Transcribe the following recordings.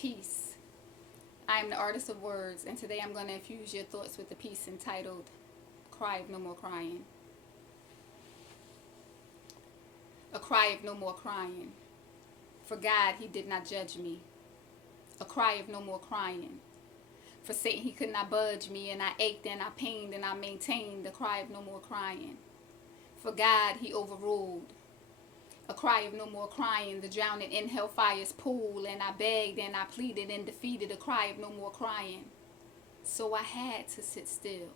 Peace. I am the artist of words, and today I'm going to infuse your thoughts with a piece entitled Cry of No More Crying. A cry of no more crying. For God, he did not judge me. A cry of no more crying. For Satan, he could not budge me, and I ached and I pained and I maintained the cry of no more crying. For God, he overruled. A cry of no more crying, the drowning in hellfire's pool, and I begged and I pleaded and defeated a cry of no more crying. So I had to sit still.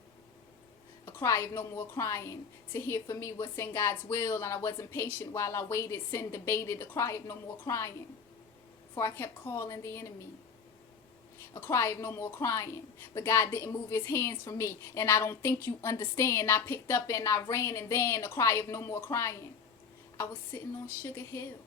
A cry of no more crying, to hear for me what's in God's will, and I wasn't patient while I waited, sin debated, a cry of no more crying. For I kept calling the enemy. A cry of no more crying, but God didn't move his hands from me, and I don't think you understand. I picked up and I ran, and then a cry of no more crying. I was sitting on Sugar Hill.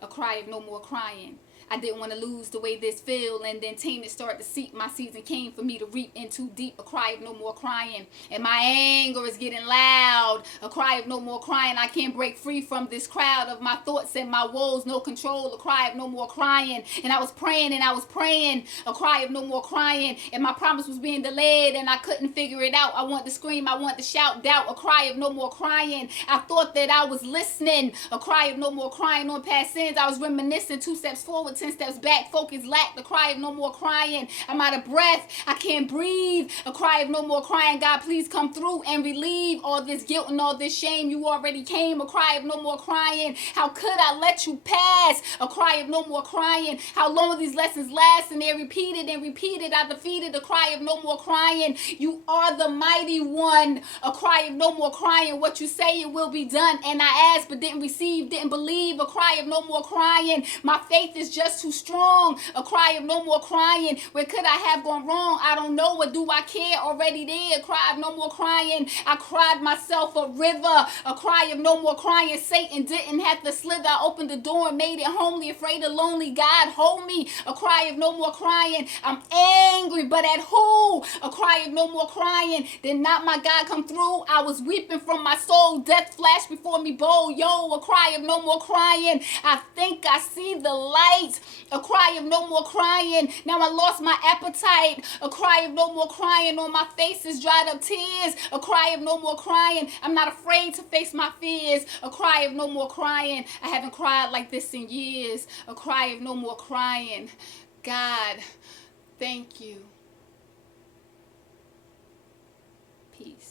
A cry of no more crying. I didn't want to lose the way this feel, and then tainted started to seep. My season came for me to reap in too deep. A cry of no more crying, and my anger is getting loud. A cry of no more crying. I can't break free from this crowd of my thoughts and my woes. No control. A cry of no more crying, and I was praying and I was praying. A cry of no more crying, and my promise was being delayed, and I couldn't figure it out. I want to scream. I want to shout. Doubt. A cry of no more crying. I thought that I was listening. A cry of no more crying on past sins. I was reminiscing. 2 steps forward, 10 steps back. Focus lacked. The cry of no more crying. I'm out of breath. I can't breathe. A cry of no more crying. God, please come through and relieve all this guilt and all this shame. You already came. A cry of no more crying. How could I let you pass? A cry of no more crying. How long will these lessons last? And they're repeated and repeated. I defeated. A cry of no more crying. You are the mighty one. A cry of no more crying. What you say, it will be done. And I asked but didn't receive, didn't believe. A cry of no more crying. My faith is just too strong. A cry of no more crying. Where could I have gone wrong? I don't know. Or do I care? Already there. A cry of no more crying. I cried myself a river. A cry of no more crying. Satan didn't have to slither. I opened the door and made it homely. Afraid of lonely. God, hold me. A cry of no more crying. I'm angry, but at who? A cry of no more crying. Did not my God come through? I was weeping from my soul. Death flashed before me bold. Yo, a cry of no more crying. I think I see the light. A cry of no more crying. Now I lost my appetite. A cry of no more crying. On my face is dried up tears. A cry of no more crying. I'm not afraid to face my fears. A cry of no more crying. I haven't cried like this in years. A cry of no more crying. God, thank you. Peace.